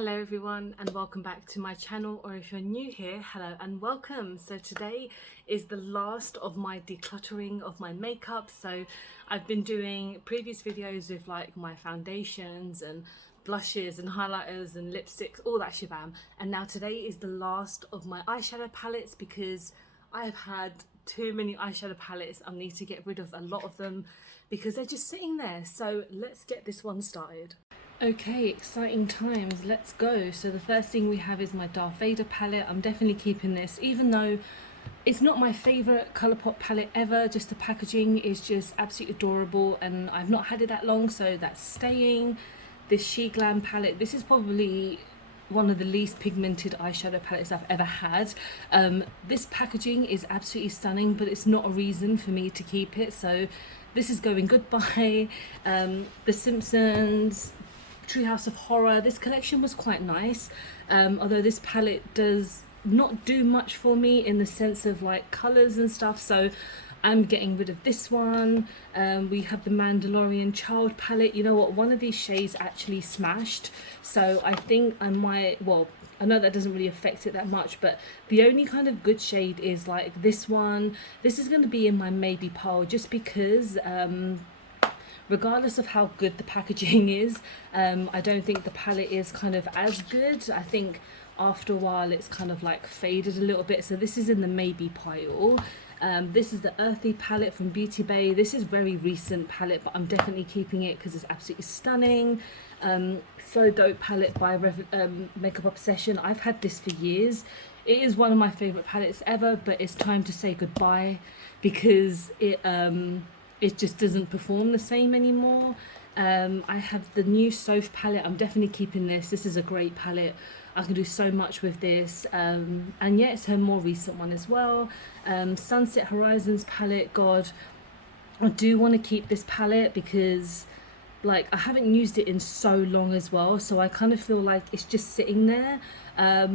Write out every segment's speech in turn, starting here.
Hello everyone and welcome back to my channel, or if you're new here, hello and welcome. So today is the last of my decluttering of my makeup. So I've been doing previous videos with like my foundations and blushes and highlighters and lipsticks, all that shabam, and now today is the last of my eyeshadow palettes because I have had too many eyeshadow palettes. I need to get rid of a lot of them because they're just sitting there. So let's get this one started. Okay, exciting times, let's go. So the first thing we have is my Darth Vader palette. I'm definitely keeping this, even though it's not my favourite Colourpop palette ever. Just the packaging is just absolutely adorable and I've not had it that long, so that's staying. This She Glam palette, this is probably one of the least pigmented eyeshadow palettes I've ever had. This packaging is absolutely stunning, but it's not a reason for me to keep it, so this is going goodbye. The Simpsons, Treehouse of Horror, this collection was quite nice, although this palette does not do much for me in the sense of like colours and stuff, so I'm getting rid of this one. We have the Mandalorian Child palette. You know what, one of these shades actually smashed, so I think I might, well, I know that doesn't really affect it that much, but the only kind of good shade is like this one. This is going to be in my maybe pile just because regardless of how good the packaging is, I don't think the palette is kind of as good. I think after a while it's kind of like faded a little bit, so this is in the maybe pile. This is the Earthy palette from Beauty Bay. This is very recent palette, but I'm definitely keeping it because it's absolutely stunning. So Dope palette by Makeup Obsession. I've had this for years. It is one of my favourite palettes ever, but it's time to say goodbye because it just doesn't perform the same anymore. I have the new Soph palette. I'm definitely keeping this. This is a great palette. I can do so much with this. And yeah, it's her more recent one as well. Sunset Horizons palette. God, I do want to keep this palette because like I haven't used it in so long as well. So I kind of feel like it's just sitting there. I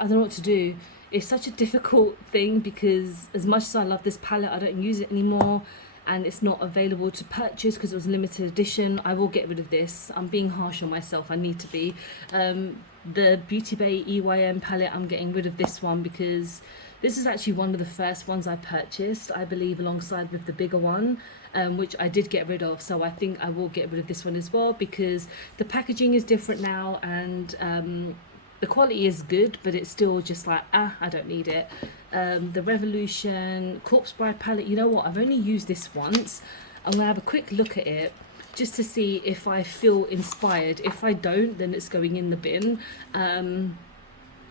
don't know what to do. It's such a difficult thing because as much as I love this palette, I don't use it anymore and it's not available to purchase because it was limited edition. I will get rid of this. I'm being harsh on myself, I need to be. The Beauty Bay EYM palette, I'm getting rid of this one because this is actually one of the first ones I purchased, I believe, alongside with the bigger one, which I did get rid of. So I think I will get rid of this one as well because the packaging is different now and the quality is good, but it's still just like, I don't need it. The Revolution Corpse Bride palette, you know what, I've only used this once. I'm gonna have a quick look at it just to see if I feel inspired. If I don't, then it's going in the bin.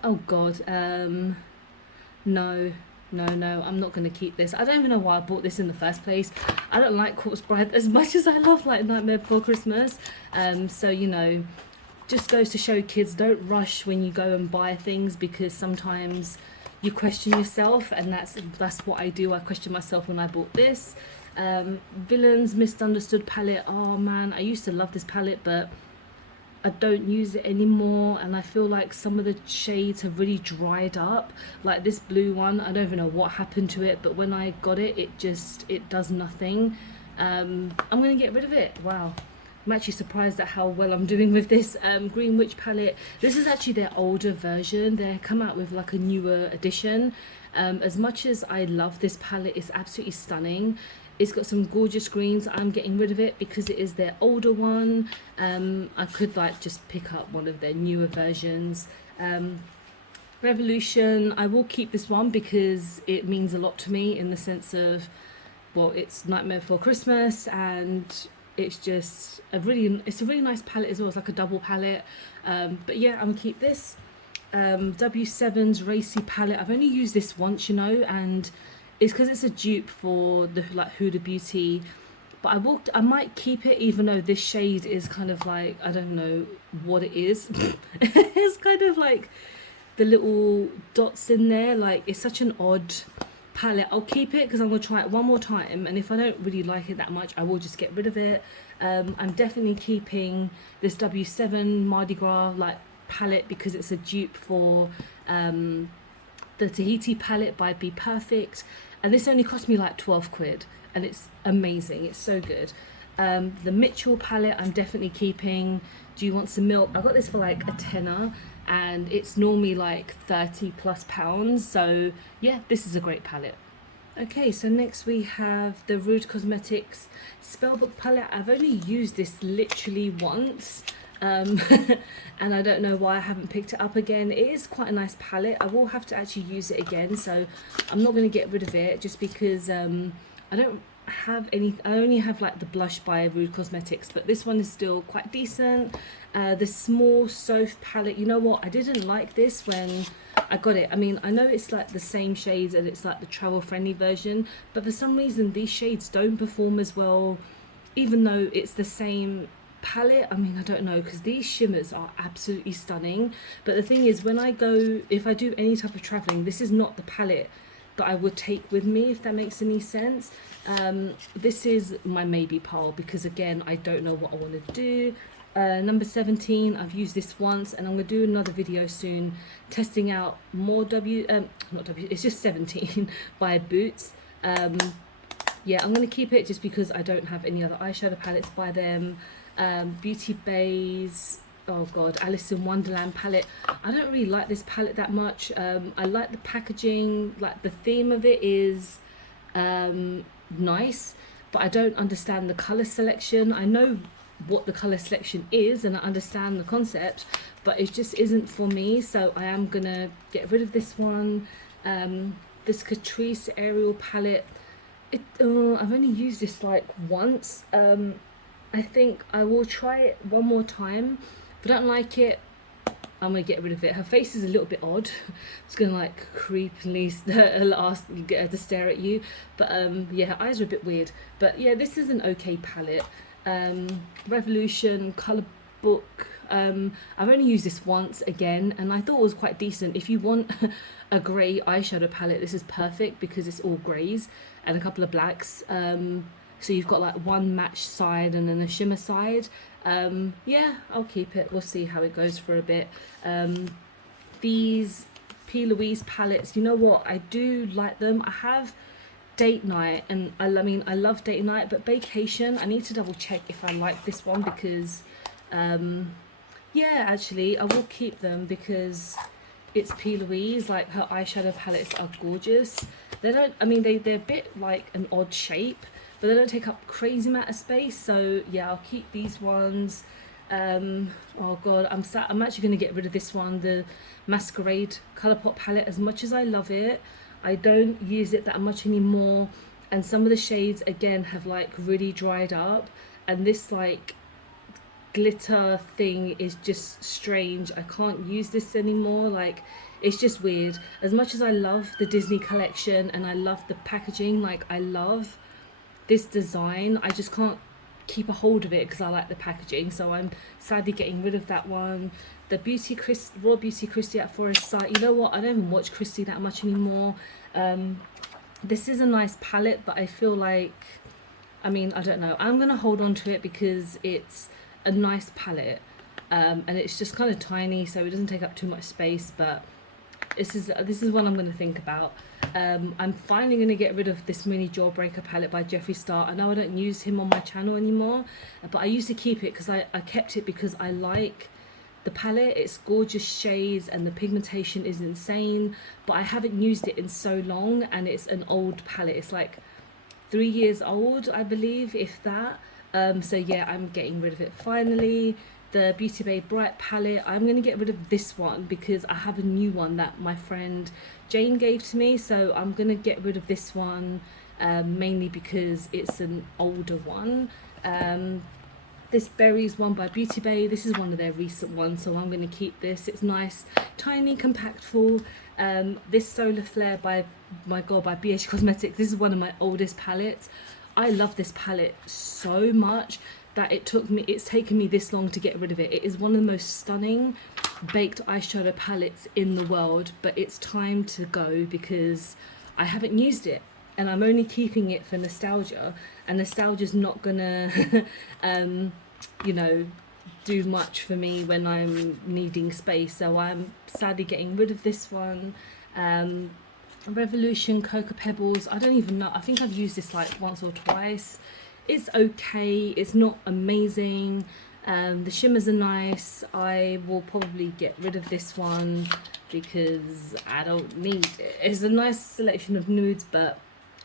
Oh god, no, I'm not gonna keep this. I don't even know why I bought this in the first place. I don't like Corpse Bride as much as I love like Nightmare Before Christmas. So you know, just goes to show, kids, don't rush when you go and buy things because sometimes you question yourself, and that's what I do. I question myself when I bought this. Villains Misunderstood palette. Oh man, I used to love this palette, but I don't use it anymore and I feel like some of the shades have really dried up. Like this blue one, I don't even know what happened to it, but when I got it, it does nothing. I'm gonna get rid of it. Wow, I'm actually surprised at how well I'm doing with this. Green Witch palette. This is actually their older version. They come out with like a newer edition. As much as I love this palette, it's absolutely stunning. It's got some gorgeous greens. I'm getting rid of it because it is their older one. I could like just pick up one of their newer versions. Revolution, I will keep this one because it means a lot to me in the sense of, well, it's Nightmare Before Christmas and it's just it's a really nice palette as well. It's like a double palette, but yeah, I'm gonna keep this. W7's Racy palette, I've only used this once, you know, and it's because it's a dupe for the like Huda Beauty, but I might keep it even though this shade is kind of like, I don't know what it is. It's kind of like the little dots in there, like it's such an odd palette. I'll keep it because I'm going to try it one more time, and if I don't really like it that much, I will just get rid of it. I'm definitely keeping this W7 Mardi Gras like palette because it's a dupe for the Tahiti palette by Be Perfect, and this only cost me like 12 quid and it's amazing, it's so good. The Mitchell palette I'm definitely keeping. Do you want some milk? I got this for like a tenner and it's normally like 30 plus pounds. So yeah, this is a great palette. Okay, so next we have the Rude Cosmetics Spellbook palette. I've only used this literally once. And I don't know why I haven't picked it up again. It is quite a nice palette. I will have to actually use it again, so I'm not going to get rid of it just because I don't have any. I only have like the blush by Rude Cosmetics, but this one is still quite decent. The small Soph palette, you know what, I didn't like this when I got it. I mean, I know it's like the same shades and it's like the travel friendly version, but for some reason these shades don't perform as well even though it's the same palette. I mean, I don't know, because these shimmers are absolutely stunning, but the thing is, when I go, if I do any type of traveling, this is not the palette that I would take with me, if that makes any sense. This is my maybe pile because again, I don't know what I want to do. Number 17, I've used this once and I'm going to do another video soon testing out more it's just 17 by Boots. Yeah, I'm going to keep it just because I don't have any other eyeshadow palettes by them. Beauty Bay's, oh god, Alice in Wonderland palette. I don't really like this palette that much. I like the packaging, like the theme of it is nice, but I don't understand the color selection. I know what the color selection is and I understand the concept, but it just isn't for me, so I am gonna get rid of this one. This Catrice Aerial palette, I've only used this like once. I think I will try it one more time. If I don't like it, I'm gonna get rid of it. Her face is a little bit odd. It's gonna like creepily get her to stare at you, but yeah, her eyes are a bit weird. But yeah, this is an okay palette. Revolution Colour Book, I've only used this once again and I thought it was quite decent. If you want a grey eyeshadow palette, this is perfect because it's all greys and a couple of blacks. So you've got like one match side and then a shimmer side. Yeah, I'll keep it. We'll see how it goes for a bit. These P. Louise palettes, you know what, I do like them. I have Date Night and I mean I love Date Night, but Vacation, I need to double check if I like this one because yeah, actually I will keep them because it's P. Louise. Like, her eyeshadow palettes are gorgeous. They don't, I mean they're a bit like an odd shape, but they don't take up crazy amount of space, so yeah, I'll keep these ones. Oh god, I'm actually going to get rid of this one, the Masquerade Colourpop palette. As much as I love it, I don't use it that much anymore, and some of the shades again have like really dried up, and this like glitter thing is just strange. I can't use this anymore. Like, it's just weird. As much as I love the Disney collection and I love the packaging, like I love this design, I just can't keep a hold of it because I like the packaging, so I'm sadly getting rid of that one. The Raw Beauty Christie at Forest Sight, you know what, I don't even watch Christie that much anymore. This is a nice palette, but I feel like, I mean, I don't know, I'm gonna hold on to it because it's a nice palette, and it's just kind of tiny, so it doesn't take up too much space, but this is one I'm going to think about. I'm finally going to get rid of this mini Jawbreaker palette by Jeffree Star. I know I don't use him on my channel anymore, but I used to keep it because I kept it because I like the palette. It's gorgeous shades and the pigmentation is insane, but I haven't used it in so long, and it's an old palette. It's like 3 years old, I believe, if that. So yeah, I'm getting rid of it finally. The Beauty Bay Bright palette, I'm going to get rid of this one because I have a new one that my friend Jane gave to me, so I'm going to get rid of this one, mainly because it's an older one. This Berries one by Beauty Bay, this is one of their recent ones, so I'm going to keep this. It's nice, tiny, compactful. This Solar Flare by BH Cosmetics, this is one of my oldest palettes. I love this palette so much that it's taken me this long to get rid of it. It is one of the most stunning baked eyeshadow palettes in the world, but it's time to go because I haven't used it and I'm only keeping it for nostalgia, and nostalgia's not gonna you know, do much for me when I'm needing space, so I'm sadly getting rid of this one. Revolution Cocoa Pebbles, I don't even know, I think I've used this like once or twice. It's okay, it's not amazing. The shimmers are nice. I will probably get rid of this one because I don't need it. It's a nice selection of nudes, but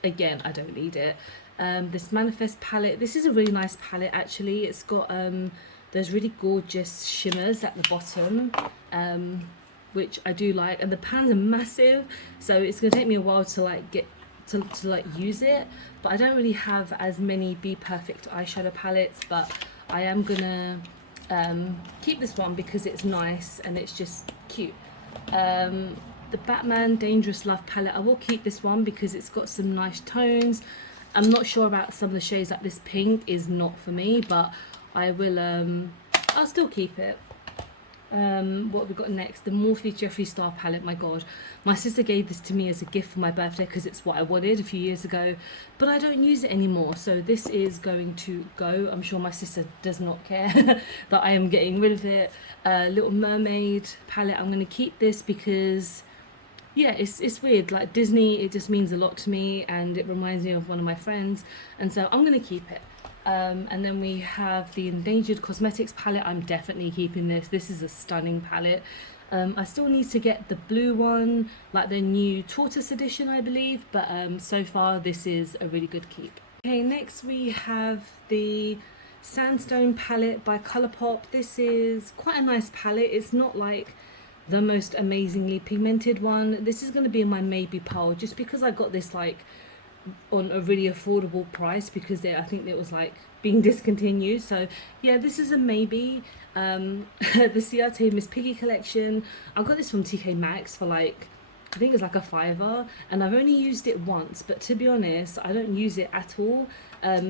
again, I don't need it. This Manifest palette, this is a really nice palette actually. It's got those really gorgeous shimmers at the bottom, which I do like, and the pans are massive, so it's gonna take me a while to like get to like use it. But I don't really have as many Be Perfect eyeshadow palettes, but I am gonna keep this one because it's nice and it's just cute. The Batman Dangerous Love palette, I will keep this one because it's got some nice tones. I'm not sure about some of the shades, like this pink is not for me, but I will I'll still keep it. What have we got next? The Morphe Jeffree Star palette. My god, my sister gave this to me as a gift for my birthday because it's what I wanted a few years ago, but I don't use it anymore, so this is going to go. I'm sure my sister does not care that I am getting rid of it. Little Mermaid palette, I'm going to keep this because yeah, it's weird, like Disney, it just means a lot to me and it reminds me of one of my friends, and so I'm going to keep it. And then we have the Endangered Cosmetics palette. I'm definitely keeping this. This is a stunning palette. I still need to get the blue one, like the new Tortoise edition, I believe, but so far this is a really good keep. Okay, next we have the Sandstone palette by Colourpop. This is quite a nice palette. It's not like the most amazingly pigmented one. This is going to be in my maybe pile just because I got this like on a really affordable price because I think it was like being discontinued. So yeah, this is a maybe. The Ciate Miss Piggy collection, I got this from TK Maxx for like, I think it's like a £5, and I've only used it once, but to be honest I don't use it at all,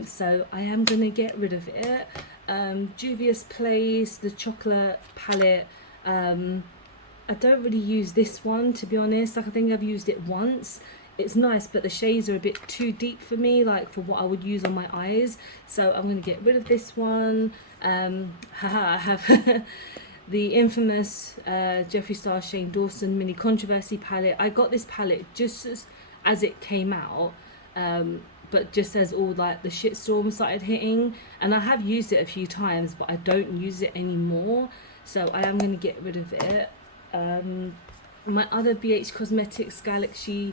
so I am gonna get rid of it. Juvia's Place, the chocolate palette, I don't really use this one, to be honest. Like, I think I've used it once. It's nice, but the shades are a bit too deep for me, like for what I would use on my eyes. So I'm going to get rid of this one. I have the infamous Jeffree Star Shane Dawson Mini Controversy palette. I got this palette just as it came out, but just as all like the shitstorm started hitting. And I have used it a few times, but I don't use it anymore. So I am going to get rid of it. My other BH Cosmetics Galaxy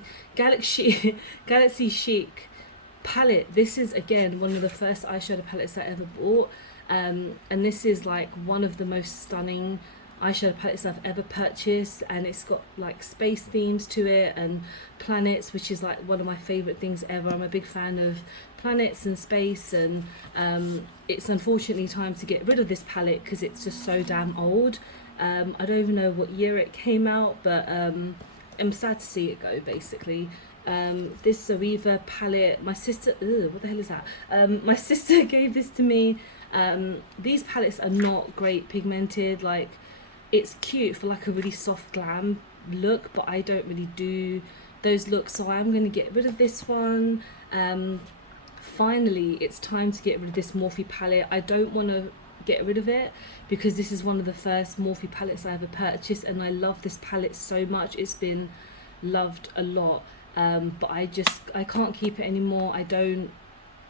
Chic palette. This is again one of the first eyeshadow palettes I ever bought, and this is like one of the most stunning eyeshadow palettes I've ever purchased, and it's got like space themes to it and planets, which is like one of my favorite things ever. I'm a big fan of planets and space, and it's unfortunately time to get rid of this palette because it's just so damn old. I don't even know what year it came out, but I'm sad to see it go, basically. This Zoeva palette, my sister, what the hell is that? My sister gave this to me. These palettes are not great pigmented, like it's cute for like a really soft glam look, but I don't really do those looks, so I'm going to get rid of this one. Finally, it's time to get rid of this Morphe palette. I don't want to get rid of it because this is one of the first Morphe palettes I ever purchased, and I love this palette so much. It's been loved a lot, but I can't keep it anymore. I don't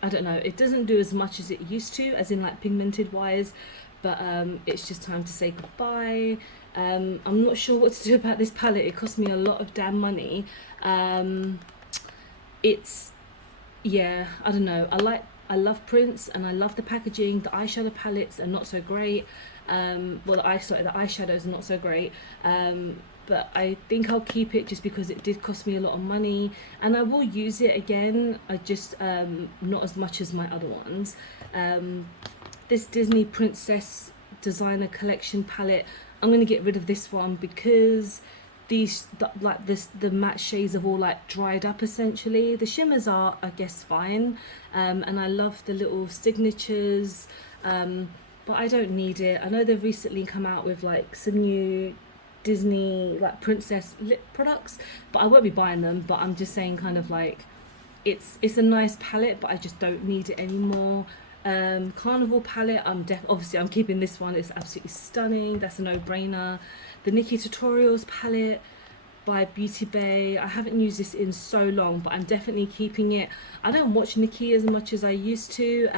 know, it doesn't do as much as it used to, as in like pigmented wise, but it's just time to say goodbye. I'm not sure what to do about this palette. It cost me a lot of damn money. It's, yeah, I don't know, I love prints and I love the packaging. The eyeshadow palettes are not so great. Well, the eyeshadows are not so great. But I think I'll keep it just because it did cost me a lot of money, and I will use it again. I just not as much as my other ones. This Disney Princess Designer Collection palette, I'm going to get rid of this one because the matte shades have all like dried up essentially. The shimmers are, I guess, fine, and I love the little signatures, but I don't need it. I know they've recently come out with like some new Disney like princess lip products, but I won't be buying them. But I'm just saying, kind of like, it's a nice palette, but I just don't need it anymore. Carnival palette, obviously I'm keeping this one. It's absolutely stunning. That's a no-brainer. The Nikkie Tutorials palette, by Beauty Bay. I haven't used this in so long, but I'm definitely keeping it. I don't watch Nikki as much as I used to.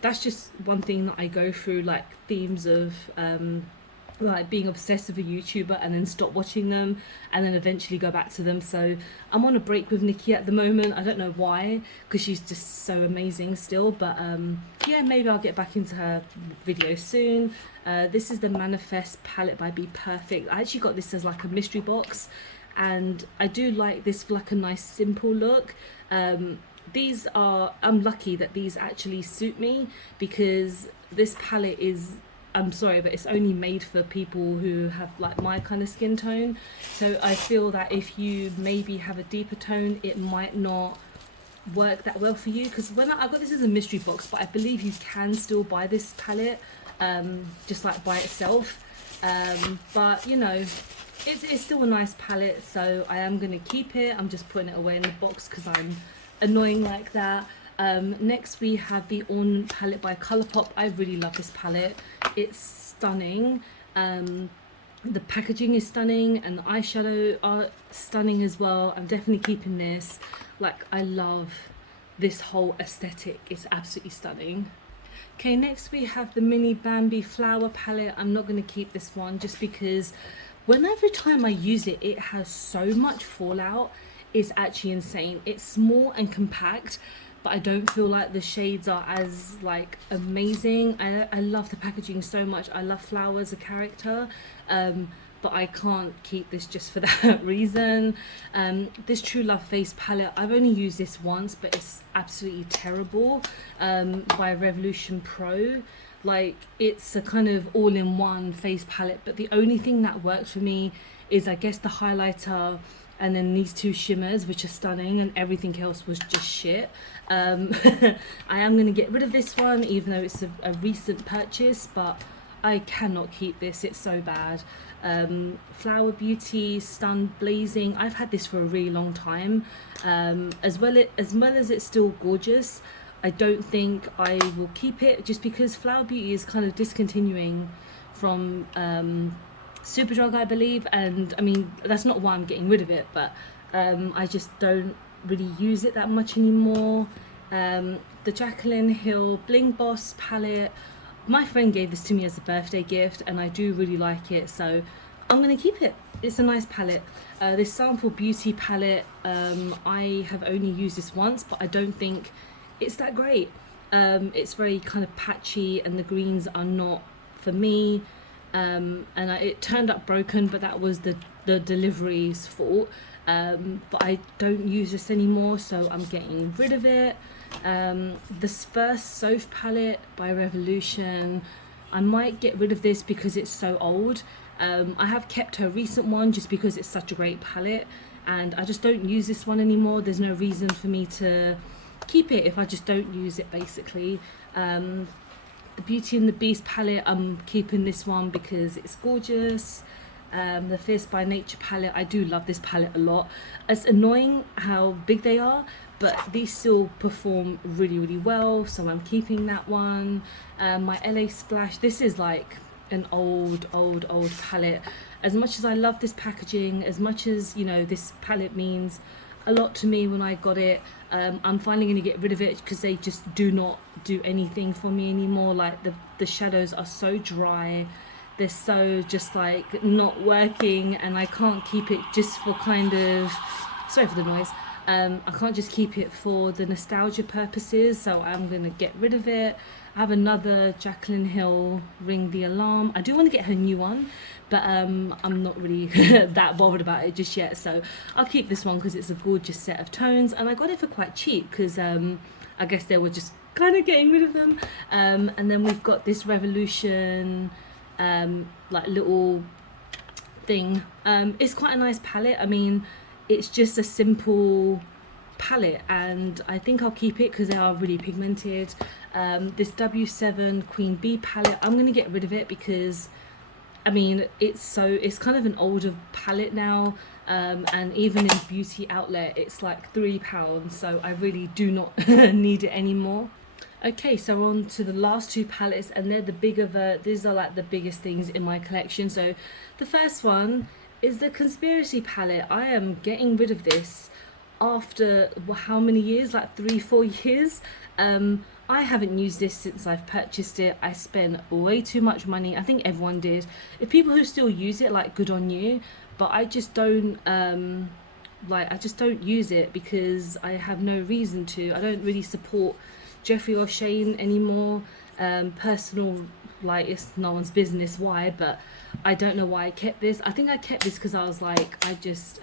That's just one thing that I go through, like themes of like being obsessed with a YouTuber and then stop watching them and then eventually go back to them. So I'm on a break with Nikki at the moment. I don't know why, because she's just so amazing still, but yeah, maybe I'll get back into her videos soon. This is the Manifest palette by Be Perfect. I actually got this as like a mystery box, and I do like this for like a nice simple look. These are, I'm lucky that these actually suit me, because this palette is, I'm sorry, but it's only made for people who have like my kind of skin tone. So I feel that if you maybe have a deeper tone, it might not work that well for you. Because when I got this as a mystery box, but I believe you can still buy this palette just like by itself. But you know, it's still a nice palette, so I am going to keep it. I'm just putting it away in the box because I'm annoying like that. Next we have the Ornament palette by Colourpop. I really love this palette. It's stunning. The packaging is stunning and the eyeshadow are stunning as well. I'm definitely keeping this. Like, I love this whole aesthetic. It's absolutely stunning. Okay, next we have the Mini Bambi Flower palette. I'm not going to keep this one just because every time I use it, it has so much fallout. It's actually insane. It's small and compact, but I don't feel like the shades are as like amazing. I love the packaging so much. I love Flower as a character, but I can't keep this just for that reason. This True Love face palette, I've only used this once, but it's absolutely terrible, by Revolution Pro. Like, it's a kind of all-in-one face palette, but the only thing that worked for me is, I guess, the highlighter and then these two shimmers, which are stunning, and everything else was just shit. I am going to get rid of this one, even though it's a recent purchase, but I cannot keep this. It's so bad. Flower Beauty Stun Blazing. I've had this for a really long time. As well as it's still gorgeous, I don't think I will keep it, just because Flower Beauty is kind of discontinuing from Superdrug, I believe, and I mean, that's not why I'm getting rid of it, but I just don't really use it that much anymore. The Jaclyn Hill Bling Boss palette, my friend gave this to me as a birthday gift and I do really like it, so I'm going to keep it. It's a nice palette. This Sample Beauty palette, I have only used this once, but I don't think it's that great. It's very kind of patchy and the greens are not for me. It turned up broken, but that was the delivery's fault. But I don't use this anymore, so I'm getting rid of it. This first Soph palette by Revolution, I might get rid of this because it's so old. I have kept her recent one just because it's such a great palette, and I just don't use this one anymore. There's no reason for me to keep it if I just don't use it, basically. The Beauty and the Beast palette, I'm keeping this one because it's gorgeous. The Fierce by Nature palette, I do love this palette a lot. It's annoying how big they are, but these still perform really, really well, so I'm keeping that one. My LA Splash, this is like an old palette. As much as I love this packaging, as much as, you know, this palette means a lot to me when I got it, I'm finally going to get rid of it because they just do not do anything for me anymore. Like, the shadows are so dry, they're so just like not working, and I can't keep it just for kind of, sorry for the noise, I can't just keep it for the nostalgia purposes, so I'm going to get rid of it. I have another Jaclyn Hill Ring the Alarm. I do want to get her new one, but I'm not really that bothered about it just yet, so I'll keep this one because it's a gorgeous set of tones, and I got it for quite cheap because I guess they were just kind of getting rid of them. And then we've got this Revolution like little thing. It's quite a nice palette. I mean, it's just a simple palette, and I think I'll keep it because they are really pigmented. This W7 Queen Bee palette, I'm going to get rid of it because, I mean, it's kind of an older palette now, and even in Beauty Outlet it's like £3, so I really do not need it anymore. Okay, so on to the last two palettes, and they're the bigger these are like the biggest things in my collection. So the first one is the Conspiracy palette. I am getting rid of this after how many years? Like 3-4 years. I haven't used this since I've purchased it. I spent way too much money. I think everyone did. If people who still use it, like, good on you. But I just don't I just don't use it because I have no reason to. I don't really support Jeffrey or Shane anymore. Personal, like, it's no one's business why, but I don't know why I kept this. I think I kept this because I was like, I just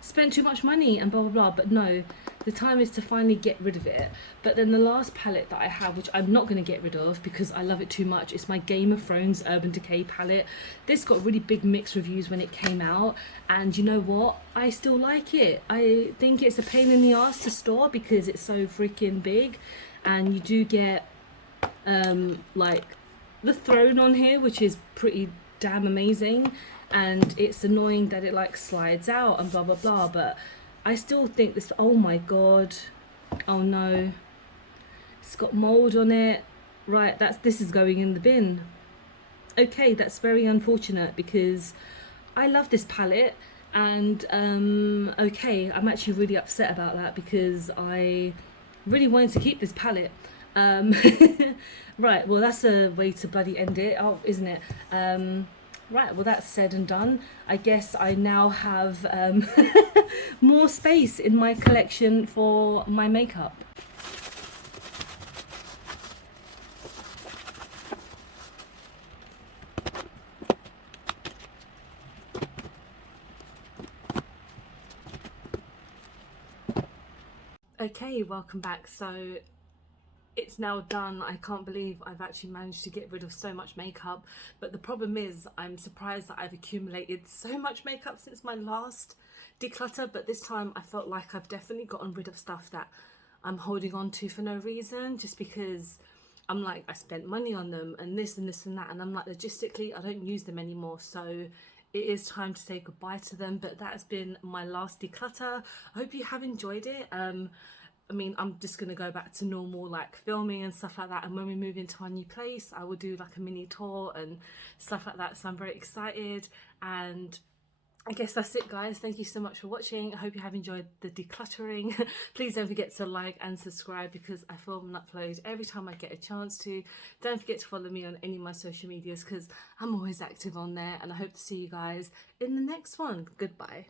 spent too much money and blah blah blah. But no, the time is to finally get rid of it. But then the last palette that I have, which I'm not going to get rid of because I love it too much, it's my Game of Thrones Urban Decay palette. This got really big mixed reviews when it came out, and you know what, I still like it. I think it's a pain in the ass to store because it's so freaking big, and you do get like the throne on here, which is pretty damn amazing, and it's annoying that it like slides out and blah blah blah, but I still think this. Oh my god, oh no, it's got mold on it. Right, this is going in the bin. Okay, that's very unfortunate because I love this palette, and okay, I'm actually really upset about that because I really wanted to keep this palette. Right, well, that's a way to bloody end it, oh, isn't it? Right, well, that's said and done. I guess I now have more space in my collection for my makeup. Okay, welcome back. So it's now done. I can't believe I've actually managed to get rid of so much makeup, but the problem is I'm surprised that I've accumulated so much makeup since my last declutter, but this time I felt like I've definitely gotten rid of stuff that I'm holding on to for no reason, just because I'm like, I spent money on them and this and this and that, and I'm like, logistically I don't use them anymore, so it is time to say goodbye to them. But that has been my last declutter. I hope you have enjoyed it. I mean, I'm just going to go back to normal, like, filming and stuff like that, and when we move into our new place I will do like a mini tour and stuff like that, so I'm very excited. And I guess that's it, guys. Thank you so much for watching. I hope you have enjoyed the decluttering. Please don't forget to like and subscribe because I film and upload every time I get a chance to. Don't forget to follow me on any of my social medias because I'm always active on there, and I hope to see you guys in the next one. Goodbye.